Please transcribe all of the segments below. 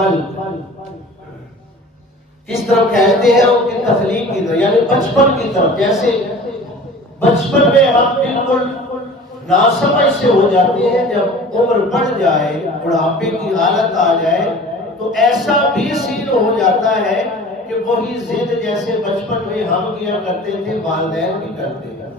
الخلق، کس طرف کہتے ہیں ان کی تخلیق کی طرف، یعنی بچپن کی طرف. جیسے بچپن میں ہم بالکل ناسمجھ سے ہو جاتے ہیں، جب عمر بڑھ جائے، بڑھاپے کی حالت آ جائے تو ایسا بھی سین ہو جاتا ہے کہ وہی ضد جیسے بچپن میں ہم کیا کرتے تھے والدین بھی کرتے ہیں،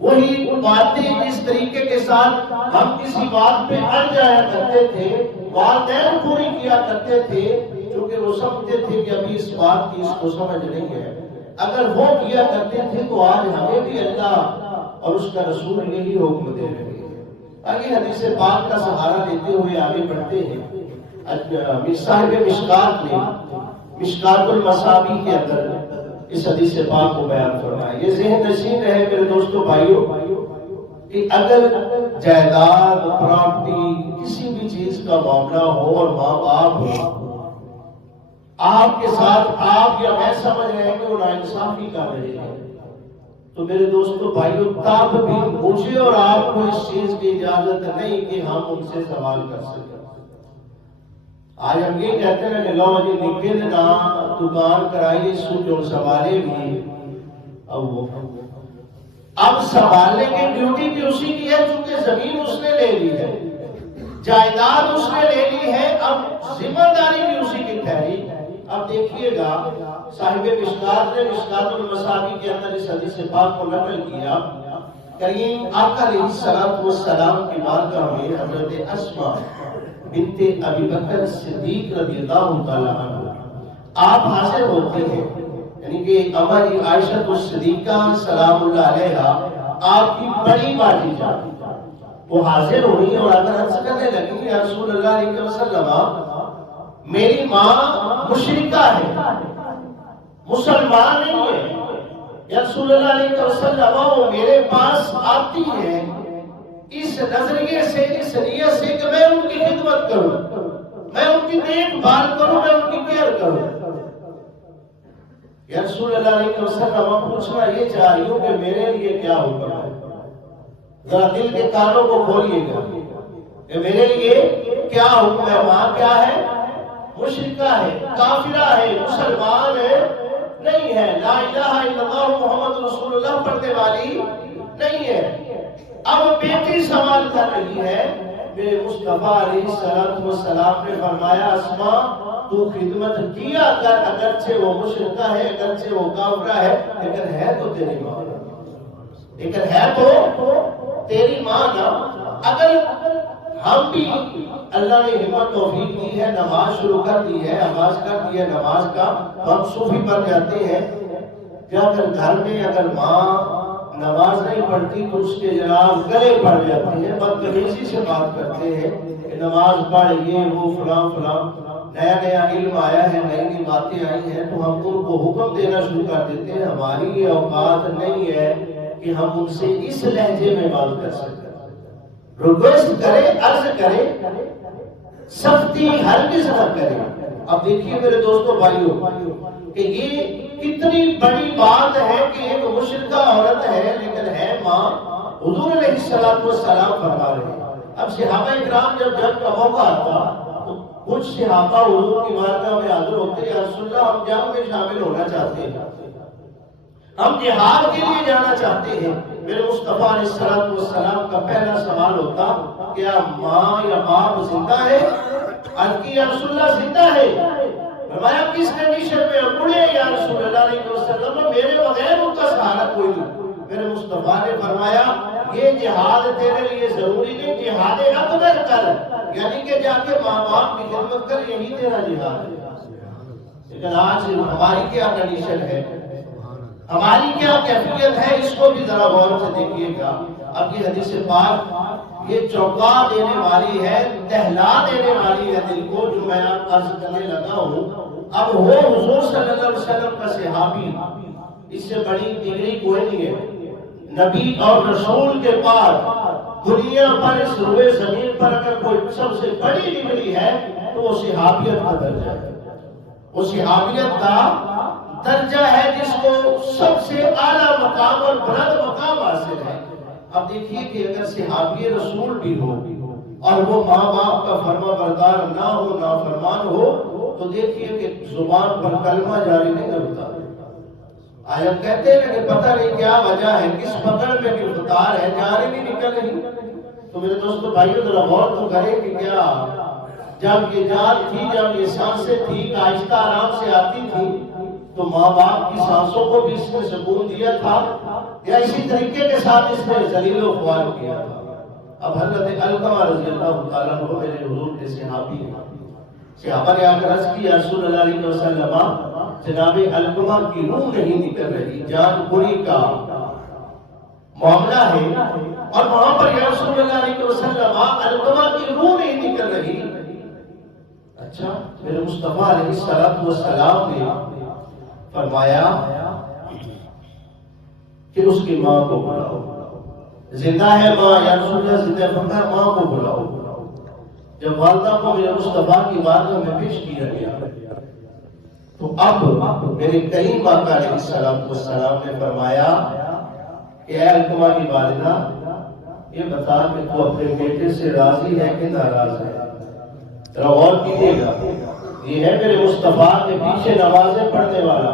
وہی باتیں جس طریقے کے ساتھ ہم کسی بات پہ اڑ جایا کرتے تھے والدین پوری کیا کرتے تھے، کیونکہ وہ سمجھتے تھے کہ ابھی اس بات کی اس کو سمجھ نہیں ہے. اگر وہ کیا کرتے تھے تو آج ہمیں بھی اللہ اور اس کا رسول یہی حکم دے رہے ہیں. آگے حدیث پاک کا سہارا لیتے ہوئے آگے بڑھتے ہیں. صاحب مشکات نے مشکات المصابیح کے اندر اس حدیث پاک کو بیان فرمایا. یہ ذہن نشین رہے میرے دوستو بھائیو کہ اگر جائیداد پراپرٹی کسی بھی چیز کا معاملہ ہو اور ماں باپ ہو آپ کے ساتھ آپ یا میں سمجھ رہے ہیں کہ وہ ناانصافی کر رہے ہیں، تو میرے دوستو بھائیو تب بھی مجھے اور آپ کو اس چیز کی اجازت نہیں کہ ہم ان سے سوال کر سکیں. آج ہم یہ کہتے ہیں کہ لو جی نکل نہ دکان کرائی سوچ اور سوالے بھی، اب سوالنے کی ڈیوٹی بھی اسی کی ہے چونکہ زمین اس نے لے لی ہے، جائیداد اس نے لے لی ہے، اب ذمہ داری بھی اسی کی ٹھہری. اب دیکھیے گا صاحب مشکات نے مشکات المصابیح کے اندر اس حدیث پاک کو نقل کیا. کریم آقا علیہ الصلوۃ والسلام کی بارگاہ میں حضرت اسماء بنت ابی بکر صدیق رضی اللہ تعالی عنہ آپ حاضر ہوتے ہیں، یعنی کہ ہماری عائشہ الصدیقہ سلام اللہ علیہا آپ کی بڑی باجی جان وہ حاضر ہوئی اور اگر عرض کرنے لگی یا رسول اللہ علیہ وسلم میری ماں مشرکہ ہے، مسلمان نہیں ہے، یا رسول اللہ علیہ وسلم وہ میرے پاس آتی ہے اس نظریے سے، اس نیت سے کہ میں ان کی خدمت کروں، میں ان کی دیکھ بھال کروں، میں ان کی کیئر کروں. یا رسول اللہ علیہ وسلم پوچھنا یہ چاہ رہی ہوں کہ میرے لیے کیا حکم ہے. ذرا دل کے کانوں کو کھولیے گا کہ میرے لیے کیا حکم ہے. ماں کیا ہے؟ مشرکہ ہے، کافرہ ہے، مسلمان ہے نہیں ہے، لا الہ الا اللہ محمد رسول اللہ پڑھنے والی نہیں ہے. اب بیٹی سوال کر رہی ہے، میرے مصطفیٰ علیہ السلام نے فرمایا اسماء تو خدمت کیا کر، اگرچہ وہ مشرکہ ہے، اگرچہ وہ کافرہ ہے، لیکن ہے تو تیری ماں، لیکن ہے تو تیری ماں نا. اگر ہم بھی اللہ نے ہمت توفیق دی ہے، نماز شروع کر دی ہے، آغاز کر دی ہے نماز کا، ہم صوفی بن جاتے ہیں. جب گھر میں اگر ماں نماز نہیں پڑھتی تو اس کے جناب گلے پڑ جاتے ہیں، بدتمیزی سے بات کرتے ہیں کہ نماز پڑھ یہ وہ فلاں فلاں، نیا نیا علم آیا ہے، نئی نئی باتیں آئی ہیں تو ہم ان کو حکم دینا شروع کر دیتے ہیں. ہماری یہ اوقات نہیں ہے کہ ہم ان سے اس لہجے میں بات کر سکیں. ریکویسٹ کرے، عرض کرے، سختی ہرگز نہ کرے. اب دیکھیے میرے دوستو بھائیو کہ یہ کتنی بڑی بات ہے کہ ایک مشرکہ عورت ہے لیکن ہے ماں. حضور علیہ السلام فرما رہے ہیں. اب صحابہ اکرام جب جنگ کا موقع آتا تو کچھ صحابہ حضور کی بارگاہ میں حاضر ہوتے، یا رسول اللہ ہم جنگ میں شامل ہونا چاہتے ہیں، ہم جہاد کے لیے جانا چاہتے ہیں. میرے مصطفیٰ علیہ السلام کا پہلا سوال ہوتا کیا ماں یا باپ زندہ ہے؟ عرض کی یا رسول اللہ زندہ ہے. فرمایا کس کنڈیشن میں؟ بڑھے یا رسول اللہ علیہ وسلم میرے بغیر ان کا سہارا کوئی نہیں. میرے مصطفیٰ نے فرمایا یہ جہاد تیرے لیے ضروری نہیں، جہاد اکبر کر، یعنی کہ جا کے ماں باپ کی خدمت کر، یہی تیرا جہاد ہے. لیکن آج ہماری کیا کنڈیشن ہے، ہماری کیا کیفیت ہے، اس کو بھی ذرا غور سے دیکھیے گا. اب یہ حدیث پاک یہ چونکا دینے والی ہے، دہلا دینے والی ہے دل کو، جو میں عرض کرنے لگا ہوں. اب وہ حضور صلی اللہ علیہ وسلم کا صحابی، اس سے بڑی ڈگری کوئی نہیں ہے. نبی اور رسول کے بعد دنیا پر اس روئے زمین پر اگر کوئی سب سے بڑی ڈگری ہے تو وہ صحابیت کا درجہ ہے. وہ صحابیت کا درجہ ہے جس کو سب سے اعلیٰ مقام اور بلند مقام حاصل ہے. اب دیکھیے کہ اگر صحابی رسول بھی ہو اور وہ ماں باپ کا فرما بردار نہ ہو، نافرمان ہو، تو دیکھیے کہ زبان پر کلمہ جاری نہیں ہوتا. آیا کہتے ہیں کہ پتہ نہیں کیا وجہ ہے، کس پکڑ میں گرفتار ہے، جاری نہیں نکل رہی. تو میرے دوستو بھائیو ذرا غور تو کریں کہ کیا جب یہ جان تھی، جب یہ سانسیں تھی آہستہ آرام سے آتی تھی، تو ماں باپ کی سانسوں کو بھی اس نے سکون دیا تھا یا اسی طریقے کے ساتھ اس نے ذلیل و خوار کیا تھا؟ اب حضرت علقمہ رضی اللہ تعالیٰ عنہ میرے حضور کے صحابی ہیں. صحابہ نے آ کر عرض کی یا رسول اللہ علیہ وسلم، جناب علقمہ کی روح نہیں نکل رہی، جان بری کا معاملہ ہے، اور وہاں پر یا رسول اللہ علیہ وسلم علقمہ کی روح نہیں نکل رہی. اچھا، میرے مصطفیٰ علیہ السلام نے فرمایا کہ اس کی ماں کو بلاؤ. زندہ ہے ماں یا رسول اللہ زندہ فرمایا ماں کو بلاؤ. جب والدہ کو میرے مصطفیٰ کی بارگاہ میں پیش کیا گیا تو اب میرے کریم آقا علیہ السلام نے فرمایا کہ اے علقمہ کی والدہ، یہ بتا کہ تو اپنے بیٹے سے راضی ہے کہ ناراض ہے؟ ذرا غور کیجیے گا. یہ ہے میرے مصطفیٰ کے پیچھے نمازیں پڑھنے والا،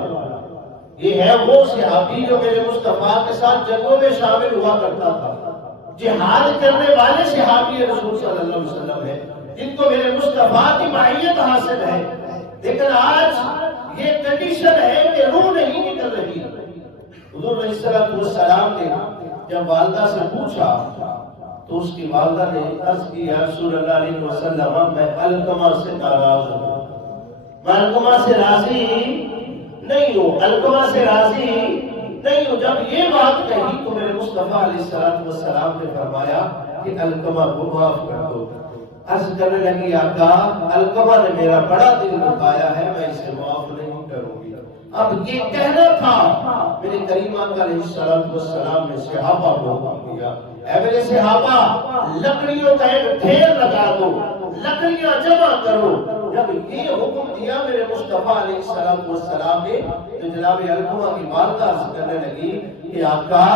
یہ ہے وہ صحابی جو میرے مصطفیٰ کے ساتھ جنگوں میں شامل ہوا کرتا تھا، جہاد کرنے والے صحابی رسول صلی اللہ علیہ وسلم ہے، جن کو میرے مصطفیٰ کی معیت حاصل ہے. لیکن آج یہ کنڈیشن ہے کہ روح نہیں نکل رہی. حضور علیہ السلام نے جب والدہ سے پوچھا تو اس کی والدہ نے عرض کی یا رسول اللہ علیہ وسلم، میں علقمہ سے ناراض ہوں، میں علقمہ سے راضی نہیں ہوں، علقمہ سے راضی نہیں ہوں. جب یہ بات کہی تو میرے مصطفیٰ علیہ السلام نے فرمایا کہ علقمہ کو معاف کر دو. عرض کرنے لگی آقا، علقمہ نے میرا بڑا دل دکھایا ہے، میں اسے معاف نہیں کروں گی. اب یہ کہنا تھا میرے کریم آقا علیہ السلام نے صحابہ کو حکم دیا، اے میرے صحابہ لکڑیوں کا ایک ڈھیر لگا دو، لکڑیاں جمع کرو. جب یہ حکم دیا میرے مصطفیٰ علیہ السلام نے تو جناب علقمہ کی والدہ عرض کرنے لگی کہ آقا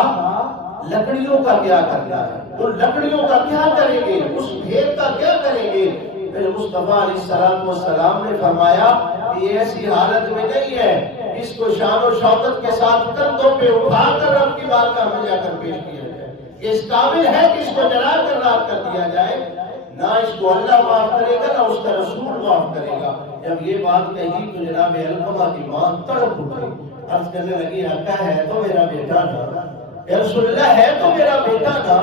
لکڑیوں کا کیا کرنا ہے، تو لکڑیوں کا کیا کریں گے، اس ڈھیر کا کیا کریں گے؟ میرے مصطفیٰ علیہ السلام نے فرمایا کہ یہ ایسی حالت میں نہیں ہے، اس کو شان و شوکت کے ساتھ کندھوں پہ اٹھا کر رب کی بارگاہ میں جا کر پیش کیا جائے. اس قابل ہے کہ اس کو جلا کر راکھ کر دیا جائے. نہ اس کو اللہ معاف کرے گا، نہ اس کا رسول معاف کرے گا. جب یہ بات کہی تو جناب علقمہ کی ماں تڑپ اٹھی، عرض کرنے لگی آقا ہے تو میرا بیٹا نا، یا رسول اللہ ہے تو میرا بیٹا نا،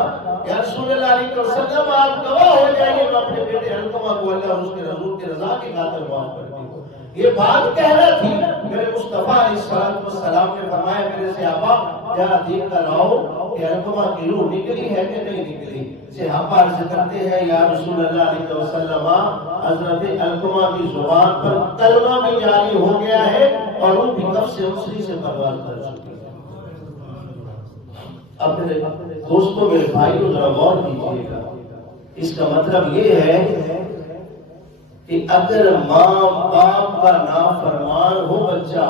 یا رسول اللہ علیہ وسلم آپ گواہ ہو جائیے میں اپنے بیٹے علقمہ کو اللہ اور اس کے رسول کی رضا کی خاطر معاف کرتی ہوں. یہ بات کہنا تھی. میرے مصطفیٰ علیہ السلام نے فرمایا میرے صحابہ ذرا دیکھ کر آؤ کہ علقمہ کی روح نکلی ہے کہ نہیں نکلی. صحابہ عرض کرتے ہیں یا رسول اللہ علیہ وسلم، حضرت علقمہ کی زبان پر کلمہ بھی جاری ہو گیا ہے اور روح بھی کب سے اسری سے پرواز کر چکی ہے. اپنے دوستوں میرے بھائیوں ذرا غور کیجیے گا. اس کا مطلب یہ ہے کہ اگر ماں باپ کا نافرمان ہو بچہ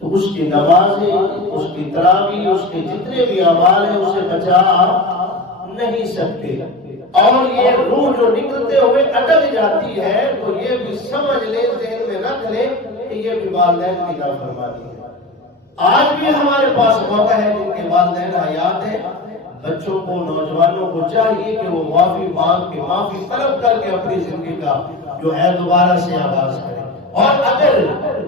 تو اس کی نمازیں، اس کی تراویح، اس کے جتنے بھی اعمال ہیں اسے بچا نہیں سکتے. اور یہ روح جو نکلتے ہوئے اٹک جاتی ہے تو یہ بھی سمجھ لے، ذہن میں رکھ لے کہ یہ بھی والدین کی نافرمانی ہے. آج بھی ہمارے پاس موقع ہے جن کے والدین حیات ہیں، بچوں کو، نوجوانوں کو چاہیے کہ وہ معافی مانگ کے، معافی طلب کر کے اپنی زندگی کا جو ہے دوبارہ سے آغاز کریں. اور اگر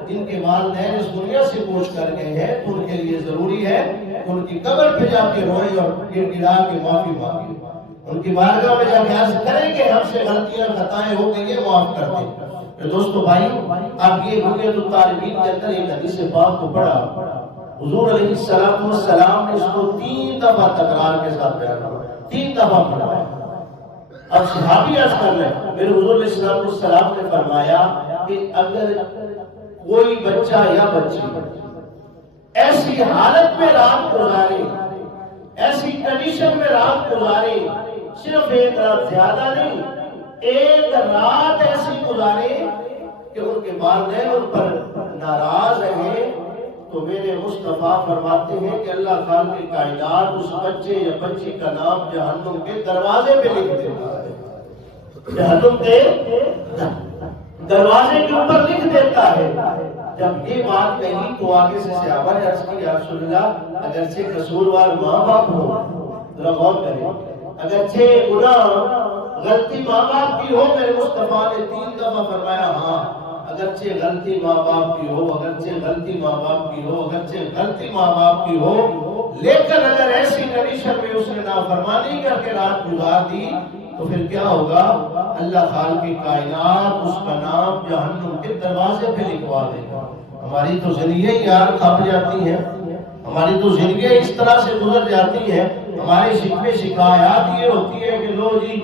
ان کے والدین اس دنیا سے کوچ کر گئے ہیں تو ان کے لیے ضروری ہے کہ ان کی قبر پہ جا کے روئیں اور گر گرا کے معافی مانگیں. ان کی بارگاہ میں جا کے عرض کریں کہ ہم سے غلطیاں خطائیں ہو گئی ہیں، معاف کر دیں. دوستو بھائیو، اب یہ بنیاد الطالبین کے اندر ایک حدیث پاک کو پڑھا. حضور علیہ السلام نے اس کو 3 دفعہ تکرار کے ساتھ بیان کیا، 3 دفعہ پڑھا. اب صحابی عرض کر رہے ہیں میرے حضور علیہ السلام نے فرمایا کہ اگر کوئی بچہ یا بچی ایسی حالت میں رات گزارے، ایسی کنڈیشن میں رات گزارے، صرف ایک رات، زیادہ نہیں، ایک رات ایسی گزارے کہ ان کے والدین ان پر ناراض رہے، تو میرے مصطفیٰ فرماتے ہیں کہ اللہ خالق کائنات اس بچے یا بچی کا نام جہنم کے دروازے پہ لکھ دیتا ہے. جہنم کے دروازے کے اوپر لکھ دیتا ہے۔ جب یہ بات کہی تو آگے سے صحابہ نے عرض کی یا رسول اللہ اگرچہ قصوروار ماں باپ ہو، ذرا غور کریں، اگرچہ گناہ غلطی ماں باپ کی ہو، میرے مصطفیٰ نے 3 دفعہ فرمایا ہاں اگرچہ غلطی ماں باپ کی ہو، اگرچہ غلطی ماں باپ کی ہو، اگرچہ غلطی ماں باپ کی ہو، لیکن اگر ایسی کنڈیشن میں اس نے نافرمانی کر کے رات گزار دی تو پھر کیا ہوگا؟ اللہ خالق کائنات اس کا نام جہنم کے دروازے پہ لکھوا دے گا۔ ہماری تو زندگیاں یار کھپ جاتی ہیں، ہماری تو زندگیاں اس طرح سے گزر جاتی ہیں، ہماری شکوے شکایات یہ ہوتی ہے کہ لو جی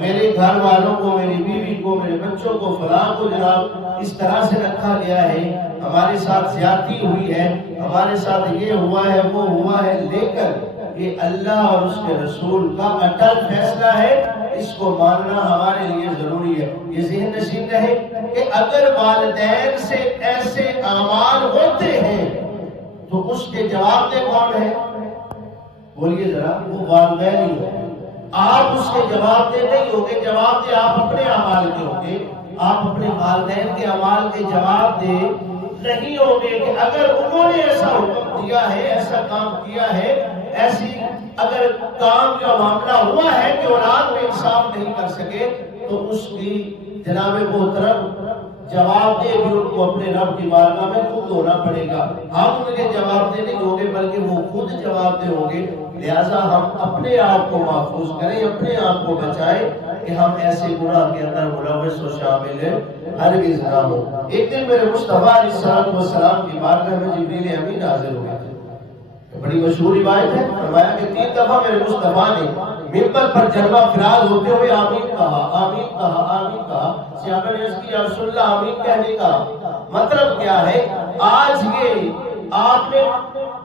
میرے گھر والوں کو، میری بیوی کو، میرے بچوں کو، فلاں کو جناب اس طرح سے رکھا گیا ہے، ہمارے ساتھ زیادتی ہوئی ہے، ہمارے ساتھ یہ ہوا ہے وہ ہوا ہے، لیکن یہ اللہ اور اس کے رسول کا اٹل فیصلہ ہے، اس کو ماننا ہمارے لیے ضروری ہے۔ یہ ذہن نشین رہے کہ اگر والدین سے ایسے اعمال ہوتے ہیں تو اس کے جواب دہ کون ہے؟ بولیے ذرا، وہ والدین ہی ہوتے ہیں۔ آپ اس کے جواب دہ نہیں ہوگے، جواب دہ آپ اپنے اعمال کے ہوگے، آپ اپنے والدین کے اعمال کے جواب دہ نہیں ہوگے کہ اگر انہوں نے ایسا حکم دیا ہے، ایسا کام کیا ہے، ایسی اگر کام کا معاملہ ہوا ہے کہ اولاد میں انصاف نہیں کر سکے تو اس کی جناب محترم جواب دے بھی ان کو اپنے رب کی بارگاہ میں خود ہونا پڑے گا۔ ہم ان کے جواب دے نہیں ہوں گے بلکہ وہ خود جواب دے ہوں گے۔ لہٰذا ہم اپنے آپ کو محفوظ کریں، اپنے آپ کو بچائیں کہ ہم ایسے گناہ کے اندر ملوث و شامل ہرگز نہ ہو۔ ایک دن میرے مصطفیٰ علیہ السلام کی بارگاہ میں جبریل امین حاضر ہوئے تھے۔ بڑی مشہور روایت ہے، فرمایا کہ 3 دفعہ میرے مصطفیٰ نے منبر پر جلوہ فراز ہوتے ہوئے آمین کہا، آمین کہا، آمین کہا۔ صحابہ نے عرض کی یا رسول اللہ آمین کہنے کا مطلب کیا ہے؟ آج یہ آپ نے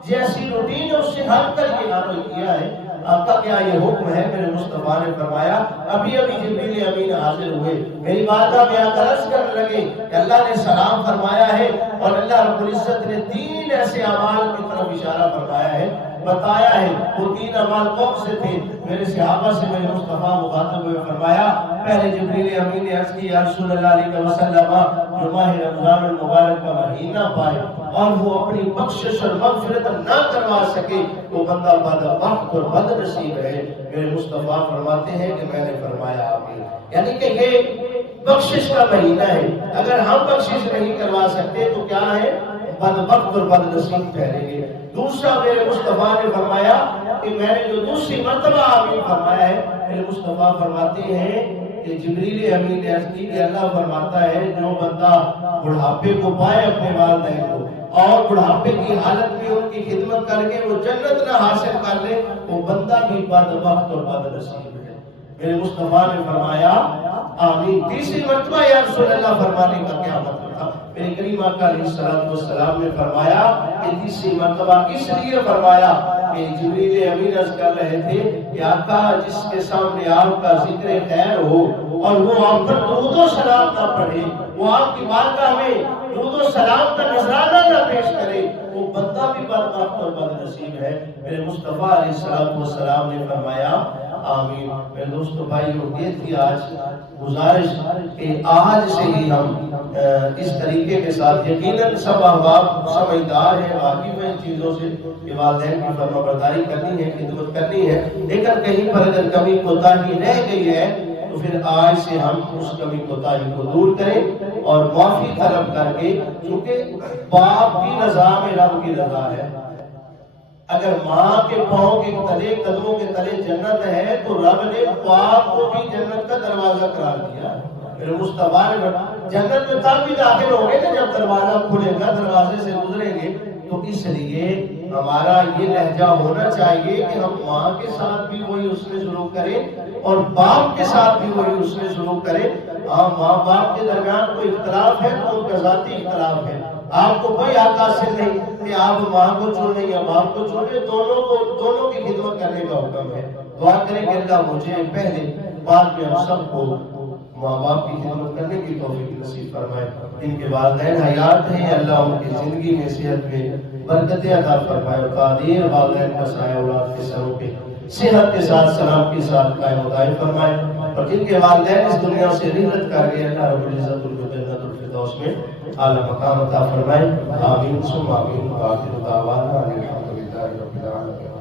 جیسی روٹین اس سے ہٹ کر یہ عمل کیا ہے، آپ کا کیا یہ حکم ہے؟ میرے مصطفیٰ نے فرمایا ابھی جبریل امین حاضر ہوئے، میری بارگاہ میں آ کر عرض کرنے لگے کہ اللہ نے سلام فرمایا ہے اور اللہ رب العزت نے 3 ایسے اعمال کی طرف اشارہ فرمایا ہے، بتایا ہے۔ وہ 3 اعمال کون سے تھے؟ میرے صحابہ سے میرے مصطفیٰ مخاطب ہوئے فرمایا پہلے جبریل امین نے عرض کی یا رسول اللہ علیہ وسلم جو ماہ رمضان المبارک کا مہینہ پائے اور وہ اپنی بخشش اور مغفرت نہ کروا سکے وہ بندہ بدبخت اور بد نصیب ہے۔ میرے مصطفیٰ فرماتے ہیں کہ میں نے فرمایا آمین، یعنی کہ یہ بخشش کا مہینہ ہے، اگر ہم بخشش نہیں کروا سکتے تو کیا ہے؟ بدبخت اور بد نصیب ٹھہریں گے۔ دوسرا میرے مصطفیٰ نے فرمایا کہ میں نے جو دوسری مرتبہ آمین فرمایا ہے، میرے مصطفیٰ فرماتے ہیں کہ جبریل امین نے عرض کی کہ اللہ فرماتا ہے جو بندہ بڑھاپے کو پائے اپنے والدین کو اور بڑھاپے کی حالت میں ان کی خدمت کر کے وہ جنت نہ حاصل کر لے وہ بندہ بھی بدبخت اور بد نصیب ہے۔ میرے مصطفیٰ نے فرمایا آمین۔ تیسری مرتبہ یا رسول اللہ فرمانے کا کیا مطلب تھا؟ میرے کریم آقا علیہ السلام نے فرمایا کہ تیسری مرتبہ اس لیے فرمایا کہ جبریل امین عرض کر رہے تھے کہ آقا جس کے سامنے آپ کا ذکر خیر ہو اور وہ آپ پر درود و سلام نہ پڑھے، وہ آپ کی بارگاہ میں درود و سلام کا نذرانہ نہ پیش کرے، وہ بندہ بھی بدبخت اور بد نصیب ہے۔ میرے مصطفیٰ علیہ السلام نے فرمایا آمین۔ میرے دوستو بھائیو، یہ تھی آج گزارش کہ آج سے ہی ہم اس طریقے کے ساتھ یقیناً سب احباب سمجھدار ہیں، واقف ہیں ان چیزوں سے کہ والدین کی فرما برداری کرنی ہے، خدمت کرنی ہے، لیکن کہیں پر اگر کمی کوتاہی رہ گئی ہے تو پھر آج سے ہم اس کمی کوتاہی کو دور کریں اور معافی طلب کر کے، کیونکہ باپ کی رضا میں رب کی رضا ہے۔ اگر ماں کے پاؤں کے تلے، قدموں کے تلے جنت ہے تو رب نے باپ کو بھی جنت کا دروازہ قرار دیا ہے۔ میرے مصطفیٰ نے جنت میں تب بھی داخل ہوں گے جب دروازہ کھلے گا، دروازے سے گزریں گے۔ تو اس لیے ہمارا یہ لہجہ ہونا چاہیے کہ ہم ماں کے ساتھ بھی وہی حسن سلوک کریں اور باپ کے ساتھ بھی وہی حسن سلوک کریں۔ ہاں ماں باپ کے درمیان کوئی اختلاف ہے تو ان کا ذاتی اختلاف ہے، آپ کو کوئی حق حاصل نہیں کہ آپ ماں کو چن لیں یا باپ کو چن لیں، دونوں کی خدمت کرنے کا حکم ہے۔ دعا کریں کہ اللہ مجھے پہلے بعد میں ہم سب کو ماں باپ کی خدمت کرنے کی توفیق نصیب فرمائے۔ ان کے والدین حیات ہیں، اللہ ان کی زندگی میں صحت میں برکتیں عطا فرمائے، قادر والدین کا سایہ اولاد کے سروں پہ صحت کے ساتھ سلام کے ساتھ قائم و دائم فرمائے، اور جن کے والدین اس دنیا سے رحلت کر گئے اللہ رب العزت ان کو فردوس میں اعلیٰ مقام عطا فرمائے. آمین ثم آمین. وآخر دعوانا ان الحمد للہ رب العالمین.